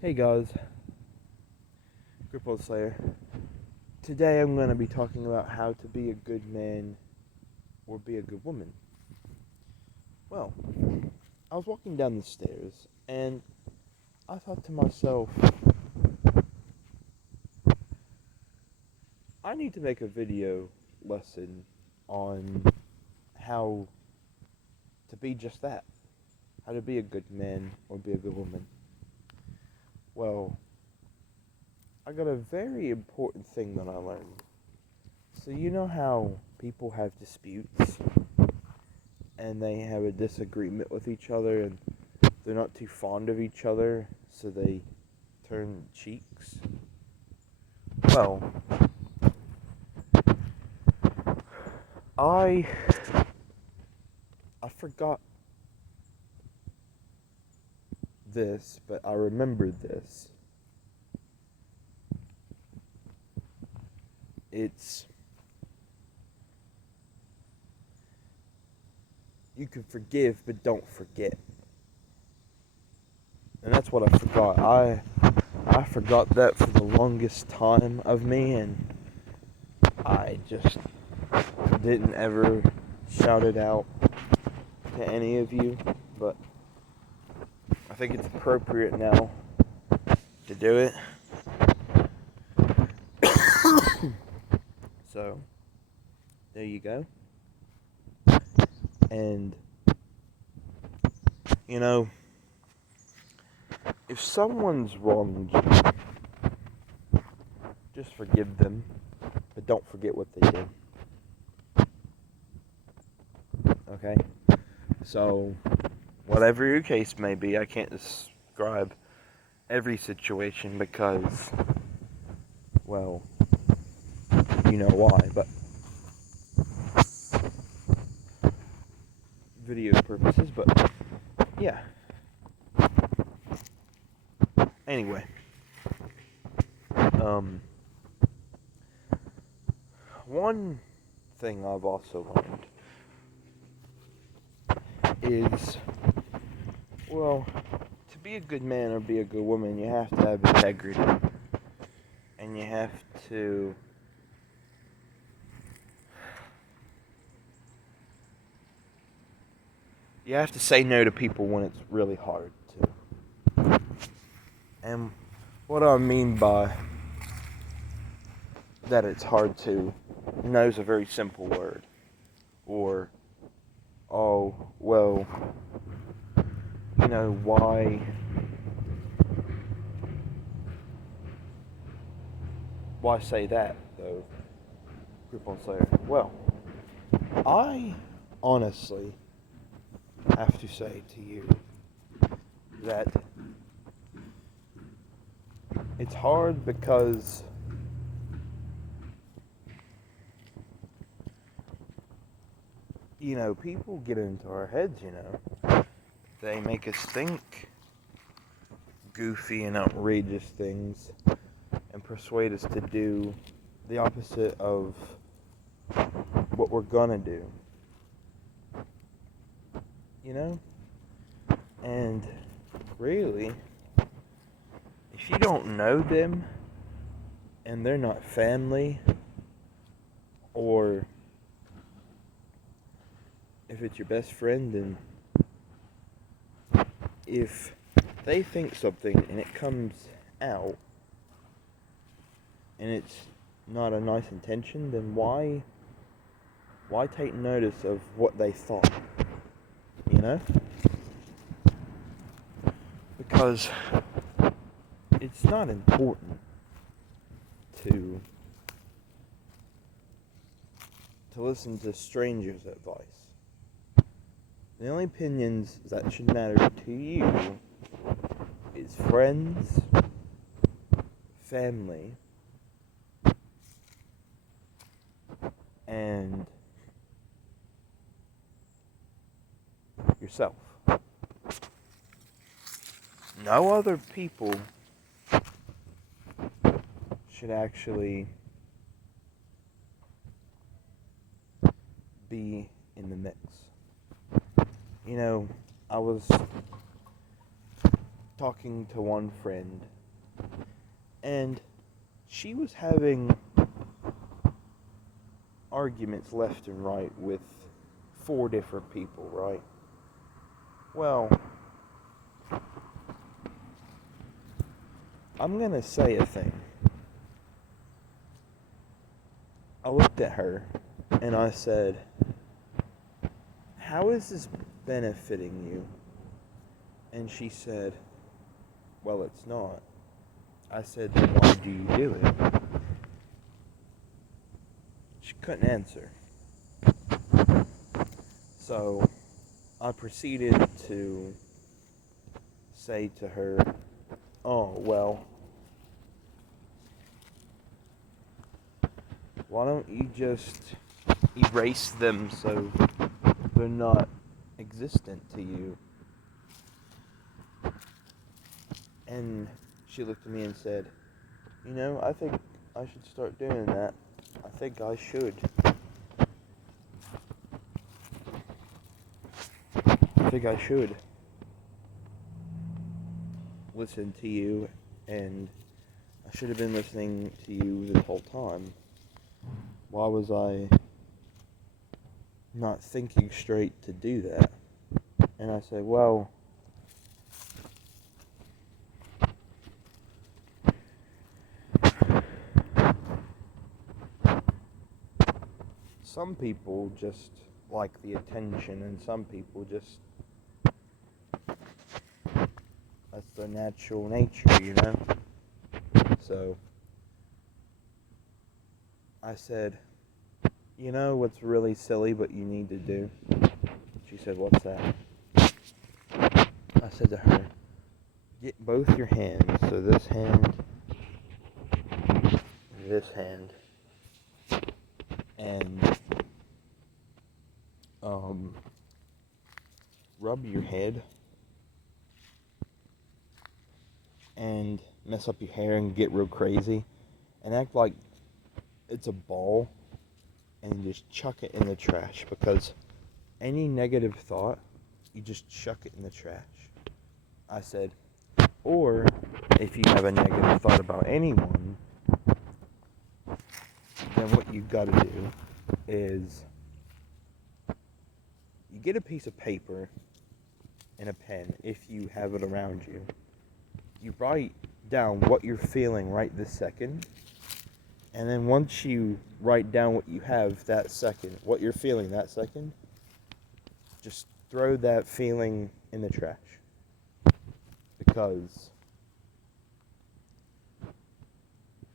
Hey guys, Gripple Slayer. Today I'm going to be talking about how to be a good man or be a good woman. Well, I was walking down the stairs and I thought to myself, I need to make a video lesson on how to be just that. How to be a good man or be a good woman. Well, I got a very important thing that I learned. So you know how people have disputes and they have a disagreement with each other and they're not too fond of each other, so they turn cheeks? Well, I forgot this, but I remembered this. It's you can forgive, but don't forget. And that's what I forgot. I forgot that for the longest time of me, and I just didn't ever shout it out to any of you, but I think it's appropriate now to do it. So, there you go. And, you know, if someone's wronged you, just forgive them, but don't forget what they did. Okay? So, whatever your case may be, I can't describe every situation because, well, you know why, but video purposes, but yeah. Anyway, one thing I've also learned is, well, to be a good man or be a good woman, you have to have integrity. And you have to say no to people when it's really hard to. And what I mean by that it's hard to, no is a very simple word. Or, oh, well, you know, why say that, though, Gripple Slayer? Well, I honestly have to say to you that it's hard because you know, people get into our heads, you know. They make us think goofy and outrageous things and persuade us to do the opposite of what we're gonna do. You know? And really, if you don't know them and they're not family, or if it's your best friend, and if they think something and it comes out and it's not a nice intention, then why take notice of what they thought? You know? Because it's not important to listen to strangers' advice. The only opinions that should matter to you is friends, family, and yourself. No other people should actually be in the mix. You know, I was talking to one friend, and she was having arguments left and right with 4 different people, right? Well, I'm gonna say a thing. I looked at her and I said, "How is this benefiting you?" And she said, "Well, it's not." I said, "Then why do you do it?" She couldn't answer. So I proceeded to say to her, "Oh, well, why don't you just erase them so they're not existent to you?" And she looked at me and said, I think I should start doing that. I think I should. I think I should listen to you, and I should have been listening to you this whole time. Why was I not thinking straight to do that? And I said, well, some people just like the attention, and some people just, that's their natural nature. So I said, what's really silly but you need to do? She said, what's that? I said to her, get both your hands, so this hand, and rub your head and mess up your hair and get real crazy and act like it's a ball and just chuck it in the trash, because any negative thought, you just chuck it in the trash. I said, or if you have a negative thought about anyone, then what you've got to do is you get a piece of paper and a pen, if you have it around you. You write down what you're feeling right this second, and then once you write down what you have that second, what you're feeling that second, just throw that feeling in the trash. Because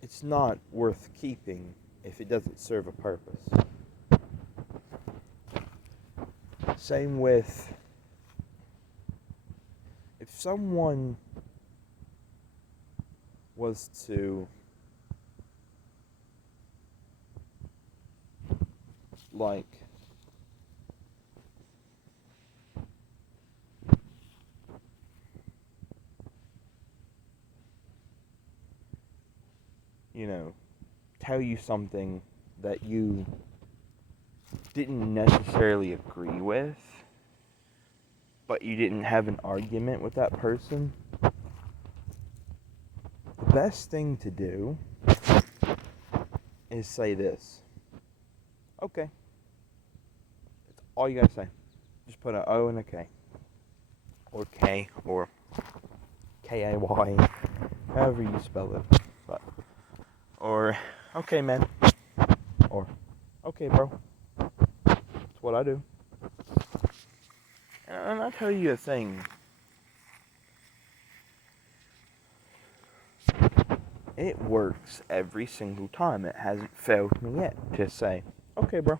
it's not worth keeping if it doesn't serve a purpose. Same with, if someone was to, like, tell you something that you didn't necessarily agree with, but you didn't have an argument with that person, the best thing to do is say this. Okay. That's all you gotta say. Just put an O and a K. Or K, or K-A-Y, however you spell it. Or, okay, man. Or, okay, bro. That's what I do. And I'll tell you a thing. It works every single time. It hasn't failed me yet to say, okay, bro.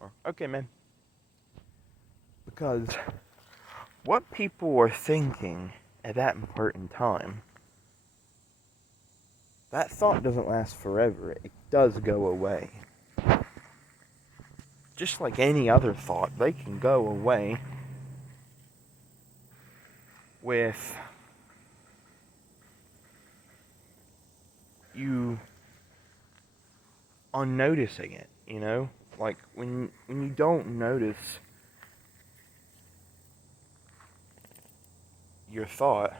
Or, okay, man. Because what people are thinking at that important time, that thought doesn't last forever. It does go away. Just like any other thought, they can go away with you unnoticing it, Like when you don't notice your thought,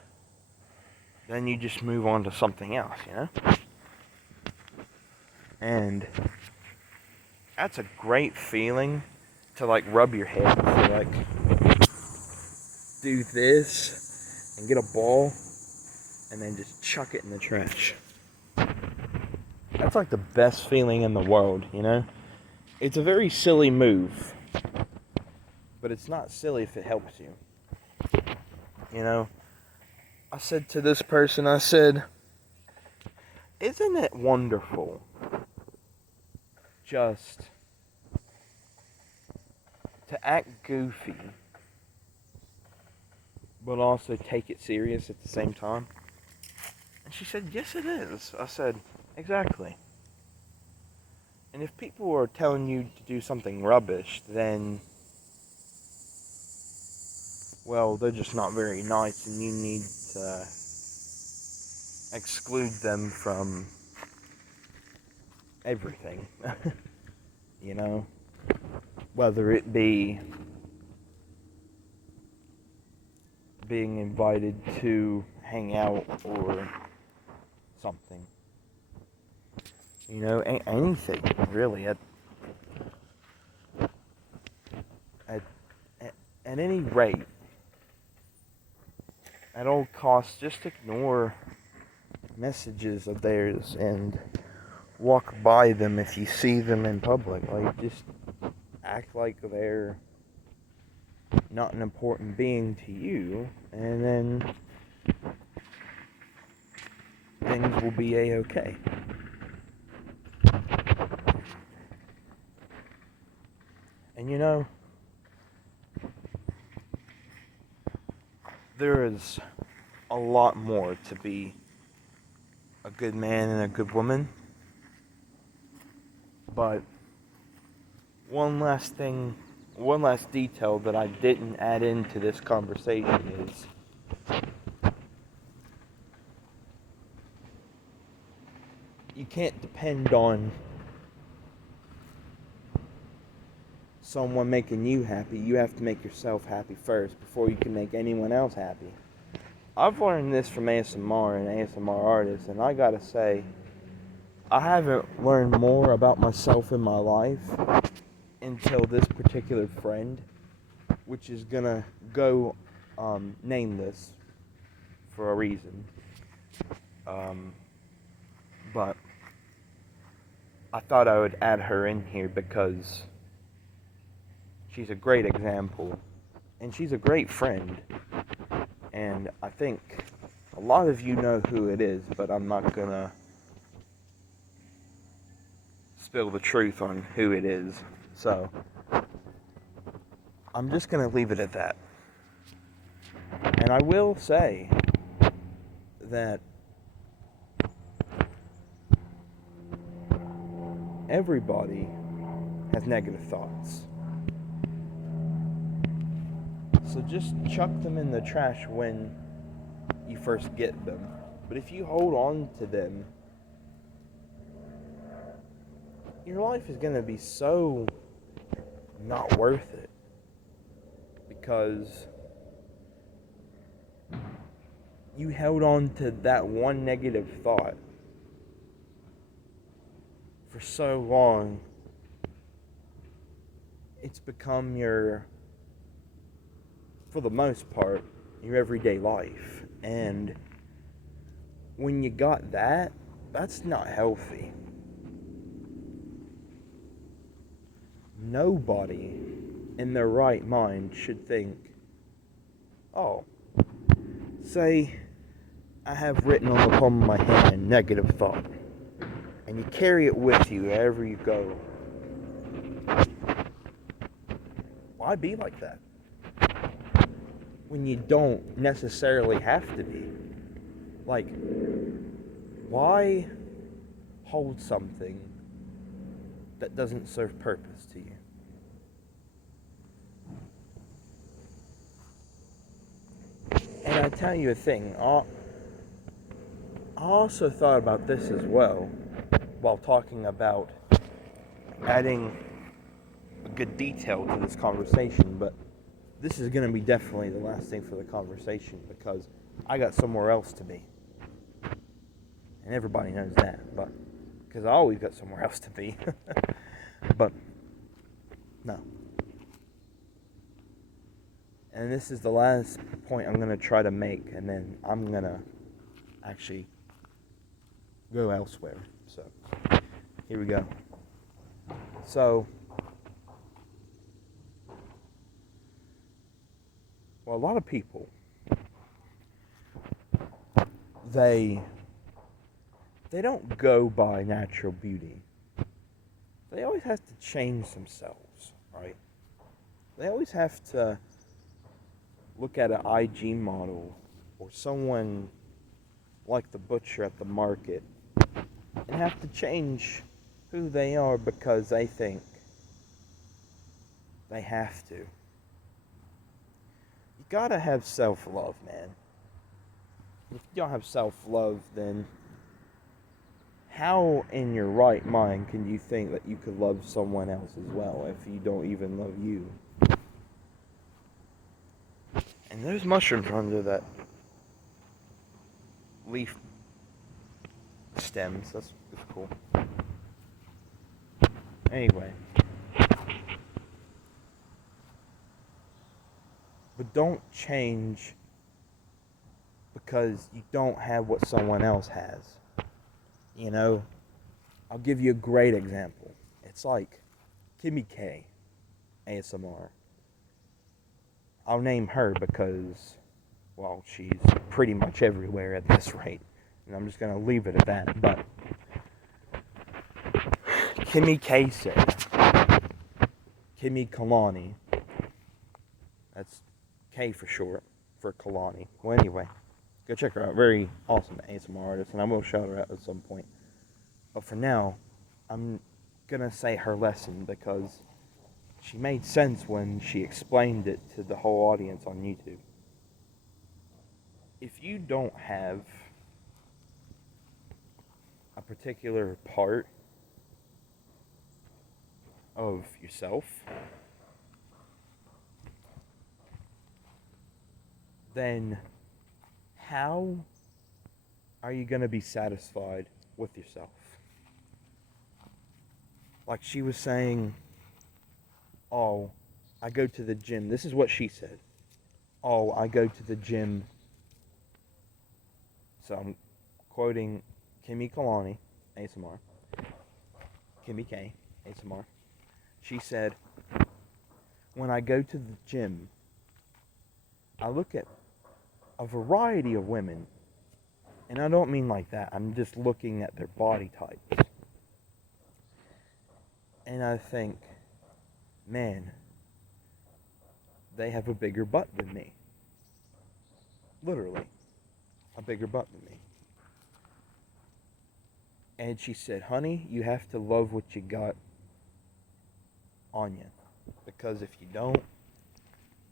then you just move on to something else, you know? And that's a great feeling to like rub your head and like do this and get a ball and then just chuck it in the trash. That's like the best feeling in the world, you know? It's a very silly move, but it's not silly if it helps you. You know? I said to this person, I said, isn't it wonderful just to act goofy, but also take it serious at the same time? And she said, yes it is. I said, exactly. And if people are telling you to do something rubbish, then, well, they're just not very nice and you need to exclude them from everything. You know? Whether it be being invited to hang out or something. You know, anything, really. At any rate, at all costs, just ignore messages of theirs and walk by them if you see them in public. Like, just act like they're not an important being to you, and then things will be a-okay. And you know, there is a lot more to be a good man and a good woman. But one last detail that I didn't add into this conversation is you can't depend on someone making you happy. You have to make yourself happy first before you can make anyone else happy. I've learned this from ASMR and ASMR artists, and I gotta say, I haven't learned more about myself in my life until this particular friend, which is gonna go nameless for a reason. But I thought I would add her in here because she's a great example, and she's a great friend, and I think a lot of you know who it is, but I'm not gonna spill the truth on who it is, so I'm just gonna leave it at that. And I will say that everybody has negative thoughts. So just chuck them in the trash when you first get them. But if you hold on to them, your life is going to be so not worth it. Because you held on to that one negative thought for so long, it's become for the most part, your everyday life. And when you got that, that's not healthy. Nobody in their right mind should think, oh, say I have written on the palm of my hand negative thought, and you carry it with you wherever you go. Why be like that when you don't necessarily have to be? Like, why hold something that doesn't serve purpose to you? And I tell you a thing, I also thought about this as well while talking about adding a good detail to this conversation, but this is going to be definitely the last thing for the conversation because I got somewhere else to be. And everybody knows that, but because I always got somewhere else to be. But no. And this is the last point I'm going to try to make, and then I'm going to actually go elsewhere. So, here we go. So, well, a lot of people, they don't go by natural beauty. They always have to change themselves, right? They always have to look at an IG model or someone like the butcher at the market and have to change who they are because they think they have to. You gotta have self-love, man. If you don't have self-love, then how in your right mind can you think that you could love someone else as well if you don't even love you? And there's mushrooms under that leaf stems. That's cool. Anyway. But don't change because you don't have what someone else has. You know, I'll give you a great example. It's like Kimmy K, ASMR. I'll name her because, well, she's pretty much everywhere at this rate. And I'm just going to leave it at that. But Kimmy K said, Kimmy Kalani, that's K for short, for Kalani. Well, anyway, go check her out. Very awesome ASMR artist, and I will shout her out at some point. But for now, I'm going to say her lesson because she made sense when she explained it to the whole audience on YouTube. If you don't have a particular part of yourself, then how are you going to be satisfied with yourself? Like she was saying, oh, I go to the gym. This is what she said. Oh, I go to the gym. So I'm quoting Kimmy Kalani, ASMR. Kimmy K, ASMR. She said, when I go to the gym, I look at a variety of women. And I don't mean like that. I'm just looking at their body types. And I think, man, they have a bigger butt than me. Literally, a bigger butt than me. And she said, honey, you have to love what you got on you. Because if you don't,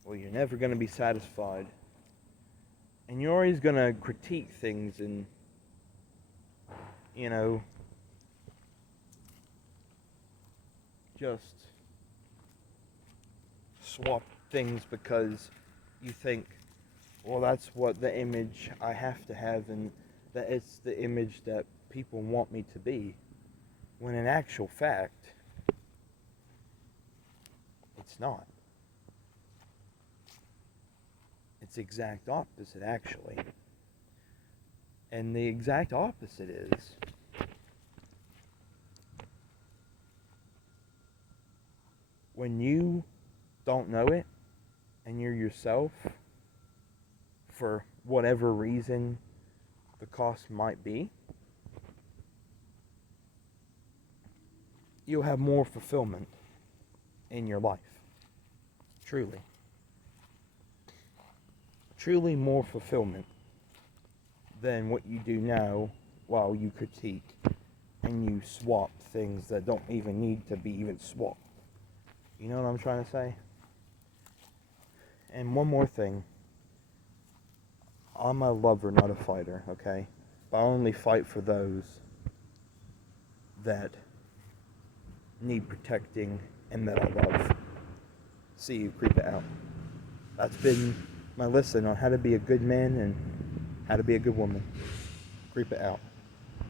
well, you're never going to be satisfied. And you're always going to critique things and, you know, just swap things because you think, well, that's what the image I have to have and that it's the image that people want me to be. When in actual fact, it's not. It's the exact opposite, actually. And the exact opposite is when you don't know it and you're yourself, for whatever reason the cost might be, you'll have more fulfillment in your life. Truly. Truly more fulfillment than what you do now while you critique and you swap things that don't even need to be even swapped. You know what I'm trying to say? And one more thing. I'm a lover, not a fighter, okay? But I only fight for those that need protecting and that I love. See you, creep it out. That's been my lesson on how to be a good man and how to be a good woman. Creep it out.